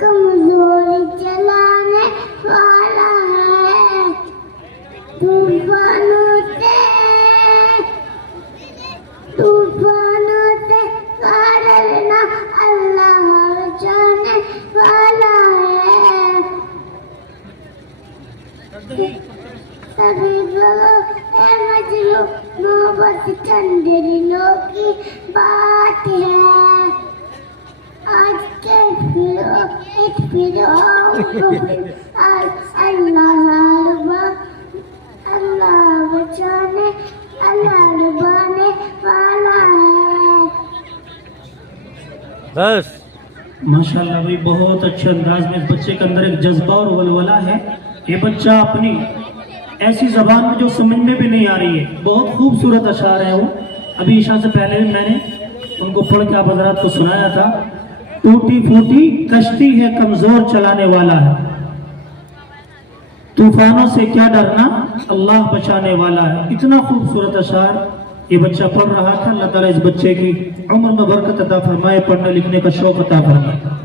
कमजोरी चलाने वाला है। तूफानों से करना अल्लाह बचाने वाला है। सभी बोलो ए मजनू, मोहब्बत चंद दिनों की बात है। आज के फिर अल्लाह बचाने वाला है। बस माशाल्लाह भाई, बहुत अच्छे अंदाज में बच्चे के अंदर एक जज्बा और वलवला है। ये बच्चा अपनी ऐसी जबान में जो समझने भी नहीं आ रही है, बहुत खूबसूरत अशार है वो। अभी ईशा से पहले भी मैंने उनको पढ़ के आप हजरात को सुनाया था। टूटी फूटी कश्ती है, कमजोर चलाने वाला है। तूफानों से क्या डरना, अल्लाह बचाने वाला है। इतना खूबसूरत अशार ये बच्चा पढ़ रहा था। अल्लाह ताला इस बच्चे की उम्र में बरकत अता फरमाए, पढ़ने लिखने का शौक अता फरमाए।